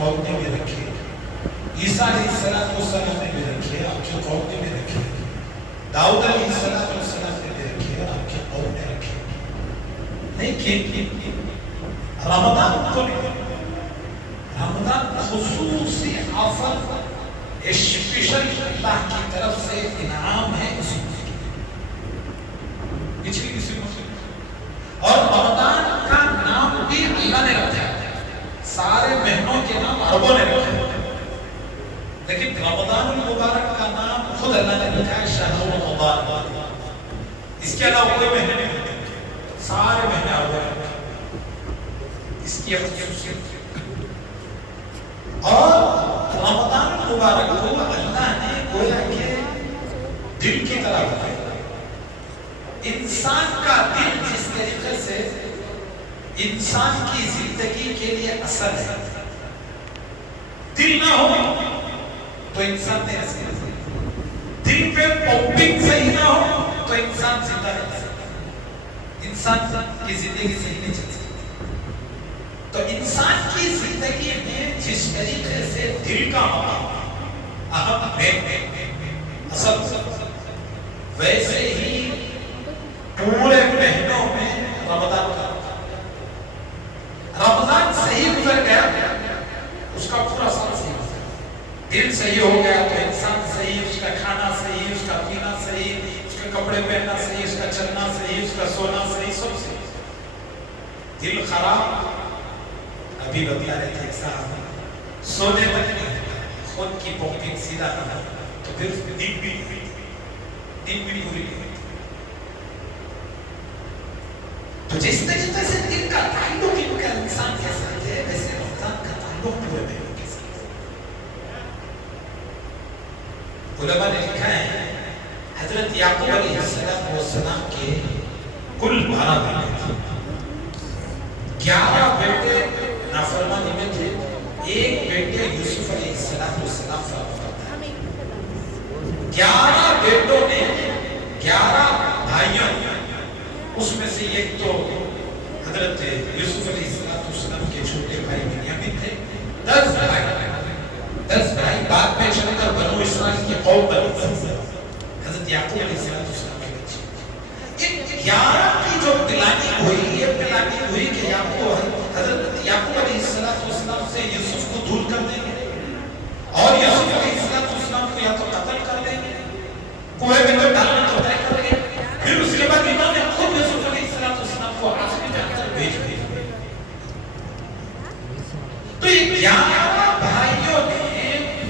قوم نے بھی رکھے، عیسیٰ علیہ السلام نے بھی رکھے، آپ کی قوم نے بھی رکھے، داؤد علیہ السلام نے بھی رکھے، آپ کی قوم نے رکھے، لیکن رمضان کو نہیں، رمضان خصوصی آفر اسپیشل اللہ کی طرف سے انعام ہے اس پچھلی کسی مسلم، اور رمضان کا نام بھی اللہ نے رکھا ہے، سارے مہینوں کے نام عربوں نے رکھا ہے، لیکن رمضان المبارک کا نام خود اللہ نے رکھا ہے شہر رمضان، اس کے علاوہ کوئی مہینے نہیں ہوتے، سارے مہینے عربوں نے رکھا ہے، اس کی خصوصیت۔ اور رمضان المبارک کو اللہ نے گویا کہ دل کی طرح بنایا، انسان کا دل جس طریقے سے انسان کی زندگی کے لیے اثر ہے، دل نہ ہو تو انسان نہیں رہ سکتا، دل پہ پمپنگ صحیح نہ ہو تو انسان زندہ نہیں رہ سکتا، انسان کی زندگی صحیح نہیں چل سکتی۔ تو انسان کی زندگی میں جس طریقے سے دل کا مقام اہم ہے اصل، ویسے ہی پورے مہینوں میں رمضان کا رمضان صحیح گزر گیا اس کا پورا سال صحیح گزر گیا، دل صحیح ہو گیا تو انسان صحیح، اس کا کھانا صحیح، اس کا پینا صحیح، اس کے کپڑے پہننا صحیح، اس کا چلنا صحیح، اس کا سونا صحیح، سب صحیح۔ دل خراب، ابھی بتلا رہے تھے صاحب، سونے تک نہیں خود کی پمپنگ سیدھا نہ ہو تو پھر نیند بھی پوری نہیں۔ تو جس طریقے سے دل کا تعلق انسان کے ساتھ ہے، ویسے رمضان کا تعلق پورے مہینوں کے ساتھ ہے۔ علماء نے لکھا ہے حضرت یعقوب علیہ السلام کے کل 12 بیٹے تھے، 11 بیٹے نافرمانی میں تھے، ایک بیٹے یوسف علیہ السلام کا وفات ہے۔ 11 بیٹوں نے 11 بھائیوں، اس میں سے ایک تو حضرت یوسف علیہ السلام کے چھوٹے بھائی بنیامین تھے، 10 بھائی بعد میں چل کر بنو اسرائیل کی قوم بنی، حضرت یعقوب علیہ السلام کے بچے۔ ان 11 کی جو پلاننگ ہوئی، یہ پلاننگ ہوئی کہ حضرت یعقوب علیہ السلام سے یوسف کو دور کر دیں گے اور یوسف علیہ السلام کو یا تو قتل کر دیں گے، کنویں میں تو ڈالنا تو طے کر گے، پھر اس کے بعد انہوں نے خود یوسف علیہ السلام کو آخری جان کر بھیج دیا۔ تو یہ 11 بھائیوں نے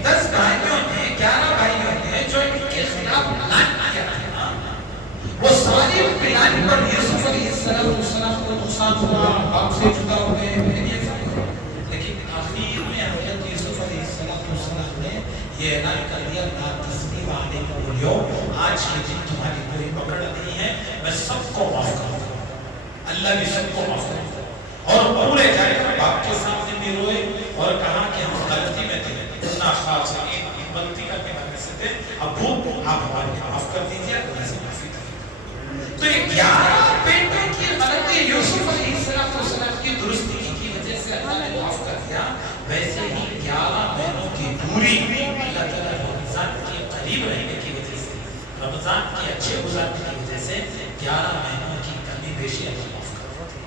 10 بھائیوں نے 11 بھائیوں نے جو ان کے خلاف پلان کیا تھا، وہ ساری پلان پر یوسف علیہ السلام کو نقصان ہوا، باپ سے جدا ہوئے، لیکن آخر میں حضرت یوسف علیہ السلام نے یہ اعلان کر دیا لا تثریب علیکم اليوم، آج کے دن تمہاری کوئی پکڑ نہیں ہے، میں سب کو معاف کروں گا، اللہ بھی سب کو معاف کروں گا۔ اور پورے جائے باپ کے سامنے بھی روئے اور کہا کہ ہم غلطی میں تھے، اتنا خاص غلطی کر کے بنے سے تھے، ابو آپ ہمارے معاف کر دیجیے، اللہ سے معافی کر۔ تو یہ 11 بیٹوں کی غلطی یوسف علیہ السلام کی درستی کی وجہ سے اللہ نے معاف کر دیا، ویسے ہی 11 مہینوں کی دوری اللہ تعالیٰ رمضان کے قریب رہنے کی وجہ سے، رمضان کے اچھے گزارنے کی وجہ سے 11 مہینوں کی کمی بیشی اللہ معاف کر دیتے۔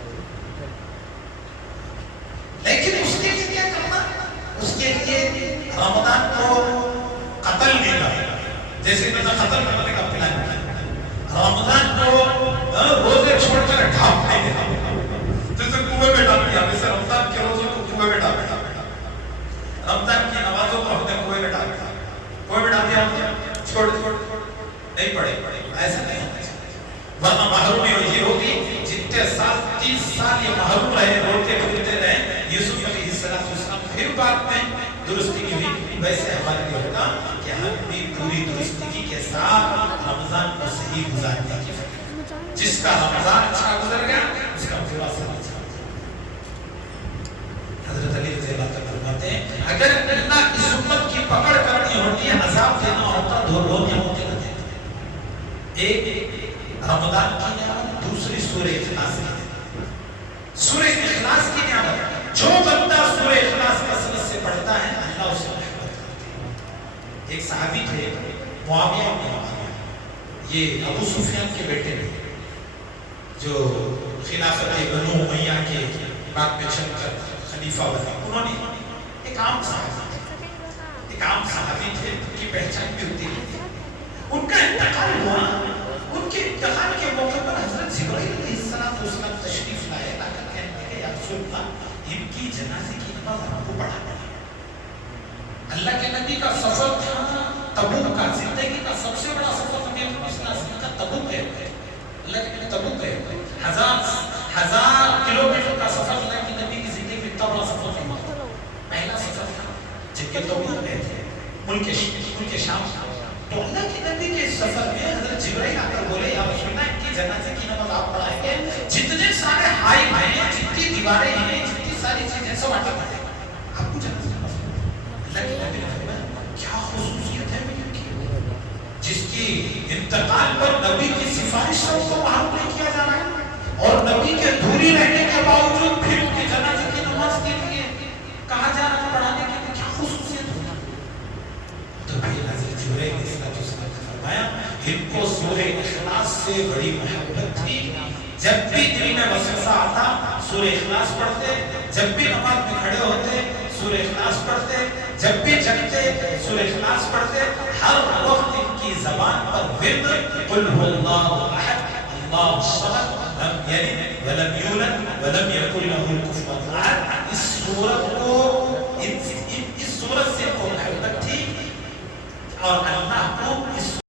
لیکن اس کے لیے کیا کرنا؟ اس کے لیے رمضان کو قتل نہیں کرنا، جیسے میں نے قتل کرنے کا پلان کیا، رمضان کو روزے چھوڑ کر ڈھانپ نہیں دینا، جیسے کنویں میں ڈال دیا، جیسے رمضان کے روزوں کو کنویں میں ڈال دیا، رمضان کی نمازوں کو ہم نے کنویں میں ڈال دیا، کنویں میں ڈال دیا، چھوڑ نہیں پڑے، ایسا نہیں ہونا چاہیے، ورنہ محرومی یہ ہوگی جتنے سال 30 سال یہ محروم رہے، روتے پھرتے رہے۔ یوسف علیہ السلام پھر بعد میں درستی کی ہوئی، ویسے ہمارے لیے ہوگا کہ ہم بھی پوری درستگی کے ساتھ رمضان کو صحیح گزارنے کی فکر، جس کا رمضان اچھا گزر گیا اس کا پورا سال اچھا گزر گیا۔ حضرت علی رضی اللہ عنہ فرماتے ہیں اگر اللہ کی سنت کی پکڑ کرنی ہوتی ہے، عذاب دینا ہوتا، دو رونے ہوتے نہ دیتے۔ ایک رمضان کی نعمت، دوسری سورہ اخلاص کی نعمت۔ سورہ اخلاص کی نعمت جو بندہ سورہ اخلاص کثرت سے پڑھتا معاویہ بن معاویہ، یہ ابو سفیان کے بیٹے نے، جو خلافت بنو امیہ کے بعد میں چل کر خلیفہ بنے. انہوں نے ایک عام صحابی تھے، ان کی پہچان بھی ہوتی ہے. ان کا انتقال ہوا. ان کے انتقال کے موقع پر حضرت جبرائیل علیہ السلام تشریف لائے، لا کر کہنے لگے یا رسول اللہ ان کی جنازے کی نماز آپ کو پڑھا دیں. اللہ کے نبی کا سفر تھا تبوک کا، زندگی کا سب سے بڑا سفر نبی صلی اللہ علیہ وسلم کا تبوک ہے. اللہ کے نبی تبوک ہے، ہزار کلومیٹر کا سفر. اللہ کے نبی کی زندگی میں اتنا بڑا سفر نہیں ہوا، پہلا سفر تھا جب کہ تبوک گئے تھے ملک شام. تو اللہ کے نبی کے سفر میں حضرت جبرائیل آ کر بولے یا رسول اللہ ان کی جنازے کی نماز آپ پڑھائیں گے. جتنے سارے ہائی ہیں، جتنی دیواریں ہیں، جتنی ساری چیزیں سب ہٹا دیں آپ کو جنازے کی نماز. اللہ کے نبی نے فرمایا کیا خصوصیت ہے میری کی جس کی انتقال پر نبی کی سفارش سے کو معلوم نہیں کیا جا رہا ہے، اور نبی کے دوری رہنے کے باوجود پھر ان کی جنازے کی نماز کے لیے کہا جا رہا ہے پڑھانے کے لیے. کیا خصوصیت ہے؟ تو پھر حضرت جبرائیل نے فرمایا ان کو سورہ اخلاص سے بڑی محبت تھی. جب بھی دل میں وسوسہ آتا سورہ اخلاص پڑھتے، جب بھی نماز میں کھڑے ہوتے سورہ اخلاص پڑھتے، جب بھی جگتے سورہ اخلاص پڑھتے. ہر وقت ان کی زبان پر ورد قل هو اللہ احد اللہ الصمد لم یلد ولم یولد ولم یکن له کفوا احد. اس سورت سے کو محبت تھی اور اللہ کو اس